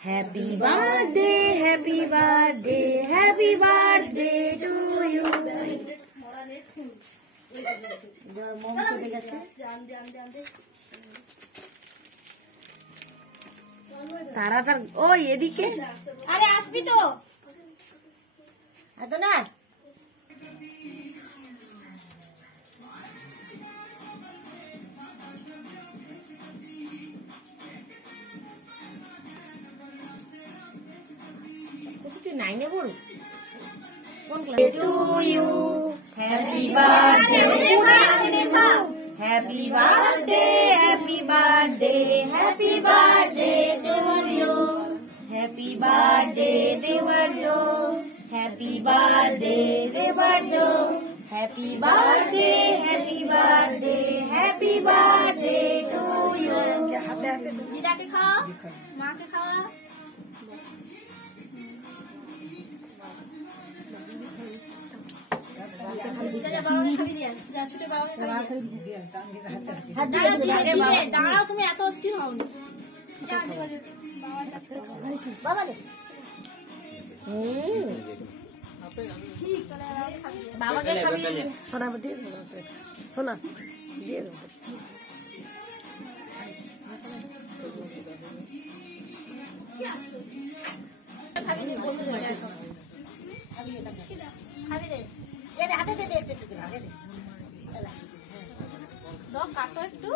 Happy birthday, happy birthday, happy birthday to you. তারা তার ওই এদিকে আরে আসবি তো এত না তুই নাইনে পড়ু কোন class to you happy birthday happy birthday happy birthday happy birthday to you happy birthday দেবরজো হ্যাপি বার্থডে দেবরজো happy birthday happy birthday happy birthday to you দিদাকে খাও মাকে খাওয়া দাঁড়াও তুমি এত অস্থির হও বাবাকে খাবি সোনা দিয়ে সোনা দিয়ে দেবো হাতে দে একটু কাটো একটু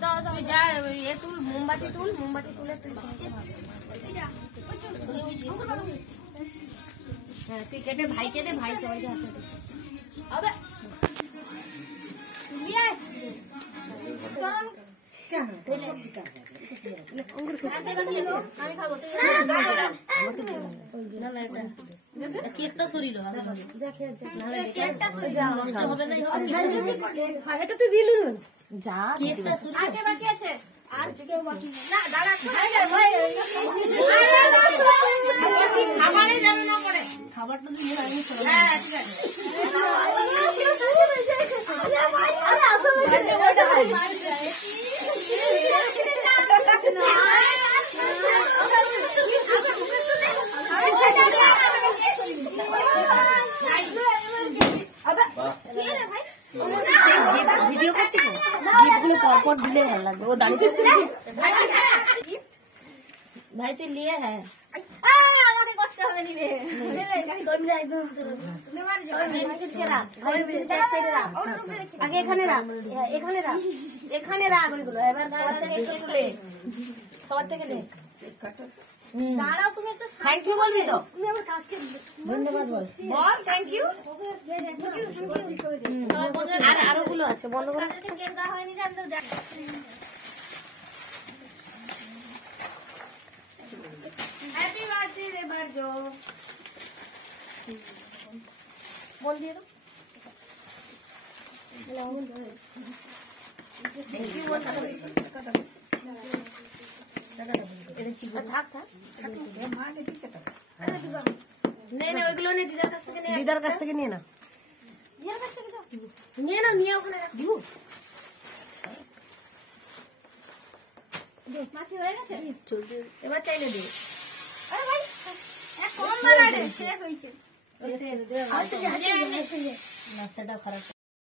দাও তুই যা এ তুল মোমবাতি তুলে তুই হ্যাঁ তুই কেটে ভাইকে দে ভাই সবাইকে হাতে দে আমি খাবো কেকটা সরিল এটা তো দিল যা কেকটা সরিল বাকি আছে আর কেউ বাকি না দাদা খাবারে যাবে না করে খাবারটা দিয়ে আমি হ্যাঁ ঠিক আছে আরে আসলে ওটা ভাই ভিডিও করতে গিফটগুলো পরপর দিলে ভালো লাগবে ও দাঁড়িয়ে ভাই তুই লিয়ে হ্যাঁ আমাকে কষ্ট হবে নিলে আগে এখানে রাখ ওইগুলো এবার সবার থেকে দে দাঁড়াও তুমি একটু থ্যাংক ইউ বলবি তো তুমি আমার কাজকে ধন্যবাদ বল থ্যাংক ইউ আর আরো গুলো আছে বন্ধ করে কেক দেওয়া হয়নি যে আমি তো হ্যাপি বার্থডে রে বারজো বল দিয়ে দাও থ্যাংক ইউ বল দিদার কাছ থেকে নিয়ে না নিয়ে ওখানে দিব মাসি হয়ে গেছে এবার চাইলে দিই আরে ভাই কম বানাই রে শেষ হইছে সেটা খারাপ